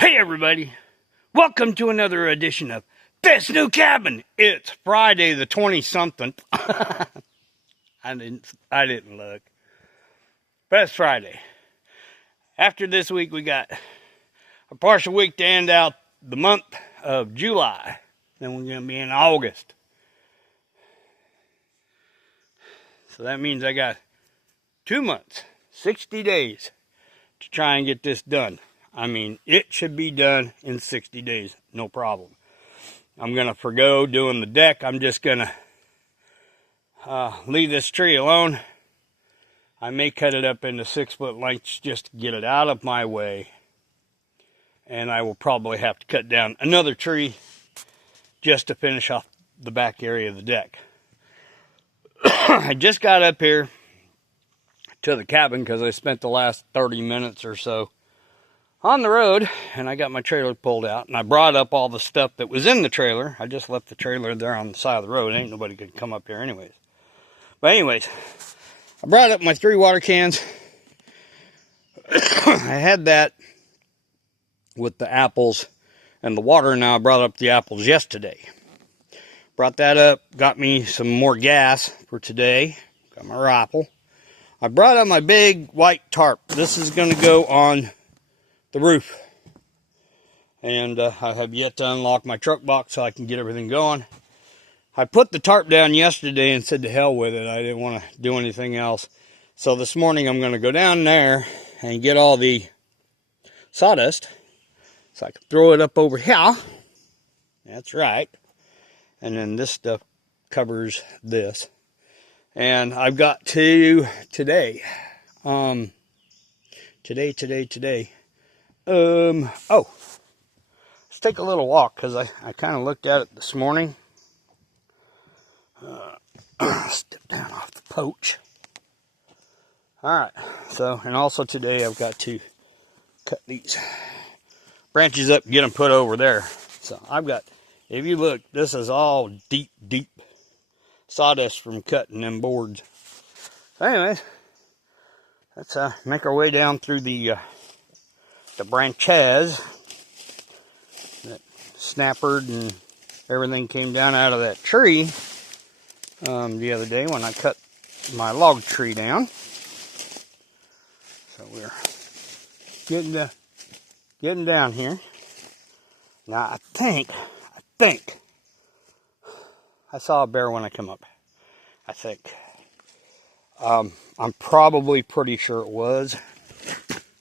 Hey everybody, welcome to another edition of This New Cabin. It's Friday the 20-something. I didn't look. But it's Friday. After this week we got a partial week to end out the month of July. Then we're going to be in August. So that means I got 2 months, 60 days to try and get this done. I mean, it should be done in 60 days, no problem. I'm going to forgo doing the deck. I'm just going to leave this tree alone. I may cut it up into 6-foot lengths just to get it out of my way. And I will probably have to cut down another tree just to finish off the back area of the deck. I just got up here to the cabin because I spent the last 30 minutes or so on the road, and I got my trailer pulled out, and I brought up all the stuff that was in the trailer. I just left the trailer there on the side of the road. Ain't nobody could come up here anyways. But anyways, I brought up my 3 water cans. I had that with the apples and the water. Now I brought up the apples yesterday. Brought that up, got me some more gas for today. Got my rifle. I brought up my big white tarp. This is going to go on the roof, and I have yet to unlock my truck box so I can get everything going. I put the tarp down yesterday and said to hell with it. I didn't want to do anything else. So this morning I'm going to go down there and get all the sawdust so I can throw it up over here. That's right. And then this stuff covers this. And I've got to today. Let's take a little walk, because I kind of looked at it this morning. Step down off the porch. Alright, so, and also today I've got to cut these branches up and get them put over there. So I've got, if you look, this is all deep sawdust from cutting them boards. So anyways, let's make our way down through the branches that snappered and everything came down out of that tree the other day when I cut my log tree down. So we're getting down here. Now I think I saw a bear when I come up. I think. I'm probably pretty sure it was,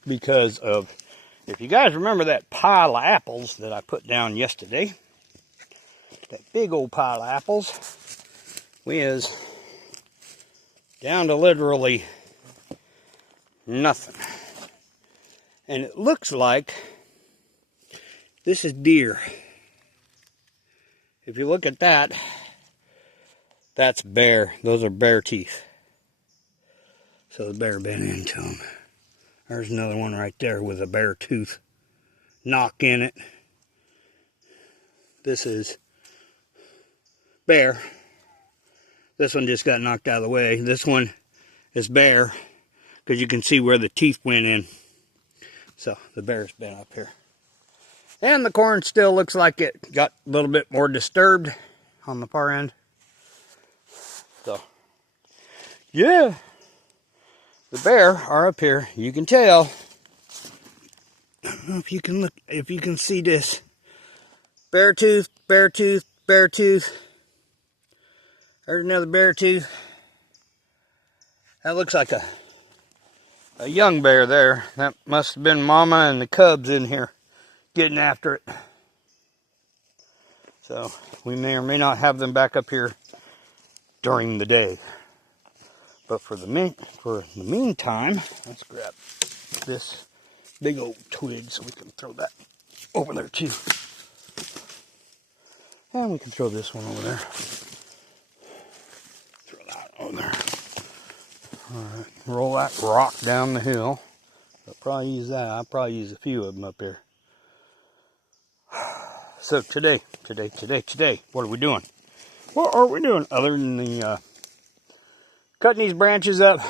because of, if you guys remember that pile of apples that I put down yesterday, that big old pile of apples, was down to literally nothing. And it looks like this is deer. If you look at that, that's bear. Those are bear teeth. So the bear bit into them. There's another one right there with a bear tooth knock in it. This is bear. This one just got knocked out of the way. This one is bear, because you can see where the teeth went in. So the bear's been up here. And the corn still looks like it got a little bit more disturbed on the far end. So, yeah. The bear are up here. You can tell. I don't know if you can look, if you can see this. Bear tooth, bear tooth, bear tooth. There's another bear tooth. That looks like a young bear there. That must have been Mama and the cubs in here getting after it. So we may or may not have them back up here during the day. But for the meantime, let's grab this big old twig so we can throw that over there too. And we can throw this one over there. Throw that over there. Alright, roll that rock down the hill. I'll probably use that. I'll probably use a few of them up here. So today, what are we doing? What are we doing other than the cutting these branches up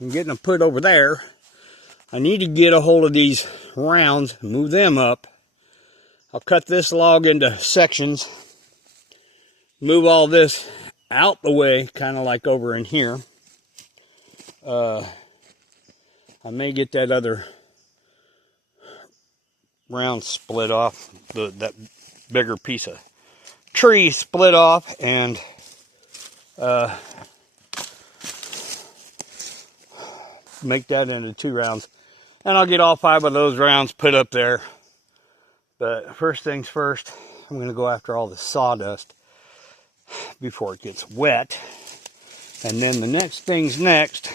and getting them put over there? I need to get a hold of these rounds, move them up, I'll cut this log into sections, move all this out the way, kind of like over in here. I may get that other round split off, that bigger piece of tree split off, and make that into 2 rounds. And I'll get all 5 of those rounds put up there. But first things first, I'm going to go after all the sawdust before it gets wet. And then the next thing's next.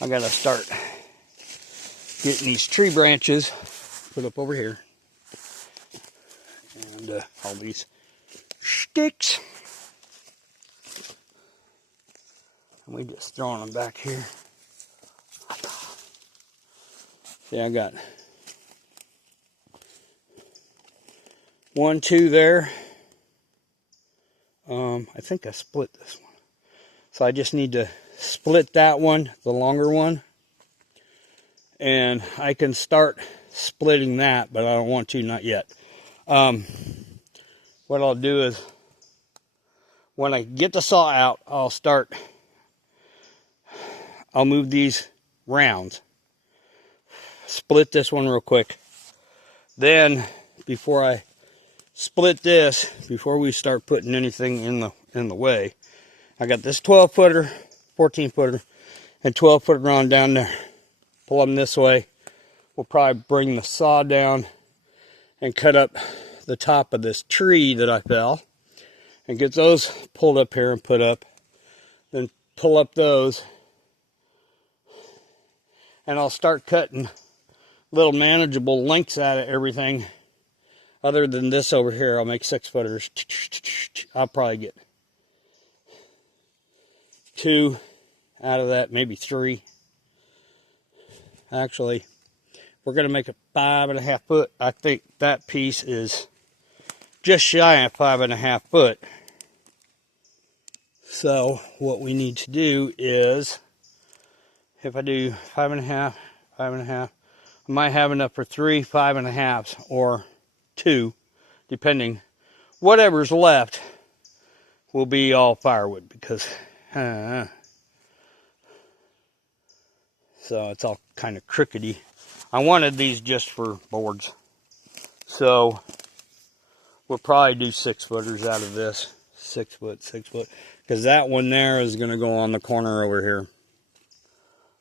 I got to start getting these tree branches put up over here. And all these sticks. And we just throwing them back here. See, I got 1, 2 there. I think I split this one. So I just need to split that one, the longer one. And I can start splitting that, but I don't want to, not yet. What I'll do is, when I get the saw out, I'll move these rounds. Split this one real quick. Then, before I split this, before we start putting anything in the way, I got this 12-footer, 14-footer, and 12-footer on down there. Pull them this way. We'll probably bring the saw down and cut up the top of this tree that I fell, and get those pulled up here and put up. Then pull up those, and I'll start cutting little manageable lengths out of everything. Other than this over here, I'll make 6-footers. I'll probably get 2 out of that, maybe 3. Actually, we're going to make a 5.5 foot. I think that piece is just shy of 5.5 foot. So what we need to do is, if I do 5.5, 5.5, I might have enough for 3 5.5s or 2, depending. Whatever's left will be all firewood, because so it's all kind of crookedy. I wanted these just for boards, so we'll probably do 6-footers out of this. 6 foot, 6 foot, because that one there is going to go on the corner over here,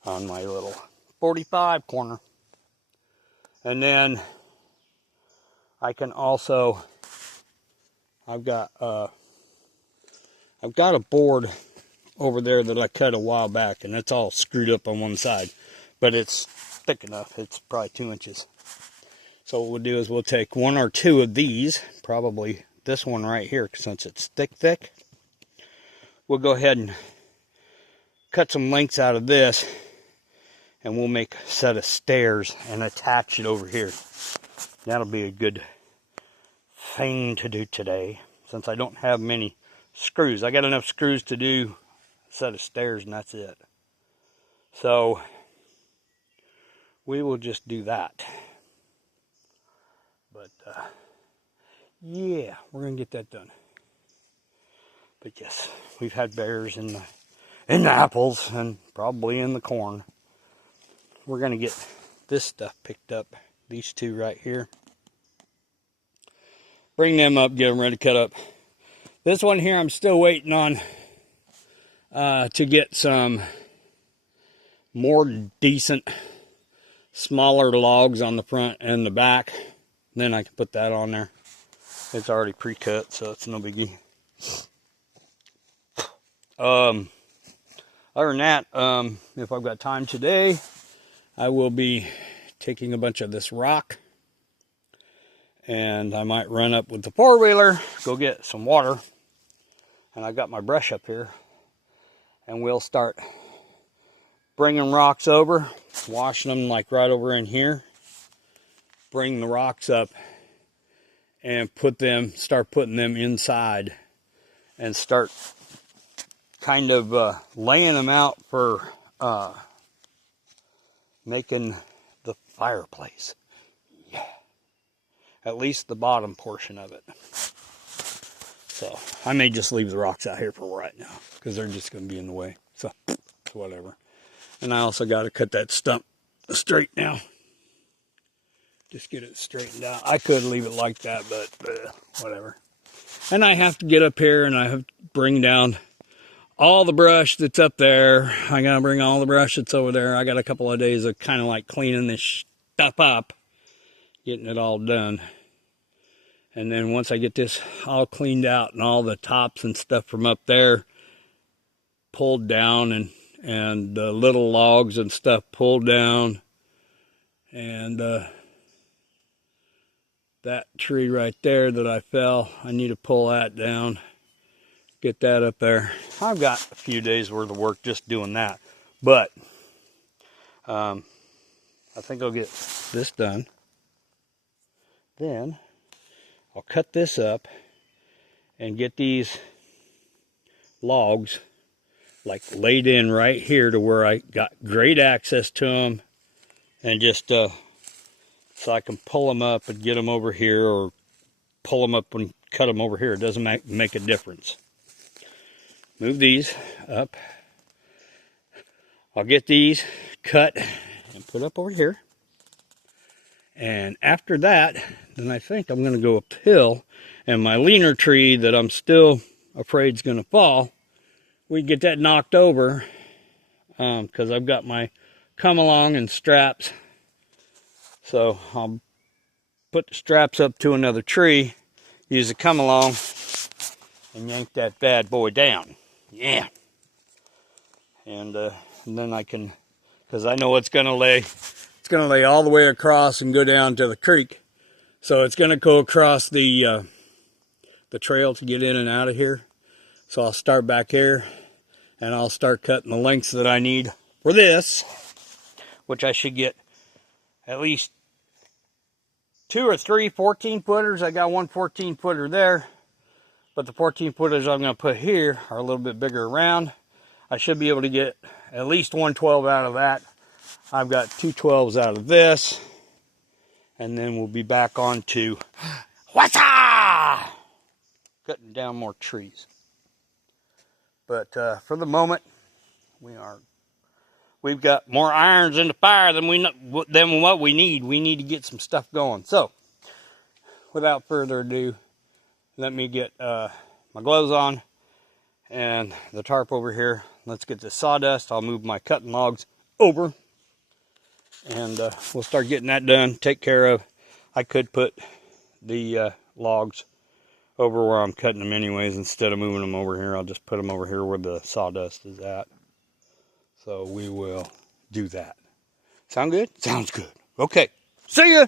on my little 45 corner. And then I can also, I've got a board over there that I cut a while back, and it's all screwed up on one side, but it's thick enough. It's probably 2 inches. So what we'll do is we'll take 1 or 2 of these, probably this one right here, since it's thick. We'll go ahead and cut some lengths out of this, and we'll make a set of stairs and attach it over here. That'll be a good thing to do today, since I don't have many screws. I got enough screws to do a set of stairs, and that's it. So we will just do that. But yeah, we're gonna get that done. But yes, we've had bears in the apples, and probably in the corn. We're gonna get this stuff picked up. These 2 right here. Bring them up, get them ready to cut up. This one here, I'm still waiting on to get some more decent, smaller logs on the front and the back. Then I can put that on there. It's already pre-cut, so it's no biggie. Other than that, if I've got time today, I will be taking a bunch of this rock, and I might run up with the 4-wheeler, go get some water, and I got my brush up here, and we'll start bringing rocks over, washing them like right over in here, bring the rocks up, and start putting them inside, and start kind of laying them out for making the fireplace. Yeah. at least the bottom portion of it. So I may just leave the rocks out here for right now because they're just going to be in the way. So whatever. And I also got to cut that stump straight now. Just get it straightened out. I could leave it like that, but whatever. And I have to get up here and I have to bring down all the brush that's up there. I got to bring all the brush that's over there. I got a couple of days of kind of like cleaning this stuff up, getting it all done. And then once I get this all cleaned out and all the tops and stuff from up there pulled down and the little logs and stuff pulled down, and that tree right there that I fell, I need to pull that down, get that up there. I've got a few days worth of work just doing that, but I think I'll get this done. Then I'll cut this up and get these logs like laid in right here to where I got great access to them, and just so I can pull them up and get them over here, or pull them up and cut them over here. It doesn't make a difference. Move these up. I'll get these cut and put up over here. And after that, then I think I'm going to go uphill, and my leaner tree that I'm still afraid is going to fall, we get that knocked over, because I've got my come along and straps. So I'll put the straps up to another tree, use the come along, and yank that bad boy down. Yeah. And then I can, because I know it's going to lay all the way across and go down to the creek. So it's going to go across the trail to get in and out of here. So I'll start back here, and I'll start cutting the lengths that I need for this, which I should get at least 2 or 3 14-footers. I got one 14-footer there, but the 14-footers I'm going to put here are a little bit bigger around. I should be able to get at least one 12 out of that. I've got 2 12s out of this, and then we'll be back on to cutting down more trees. But for the moment, we've got more irons in the fire than what we need. We need to get some stuff going. So, without further ado, let me get my gloves on and the tarp over here. Let's get the sawdust. I'll move my cutting logs over, and we'll start getting that done, take care of. I could put the logs over where I'm cutting them anyways. Instead of moving them over here, I'll just put them over here where the sawdust is at. So we will do that. Sound good? Sounds good. Okay. See ya!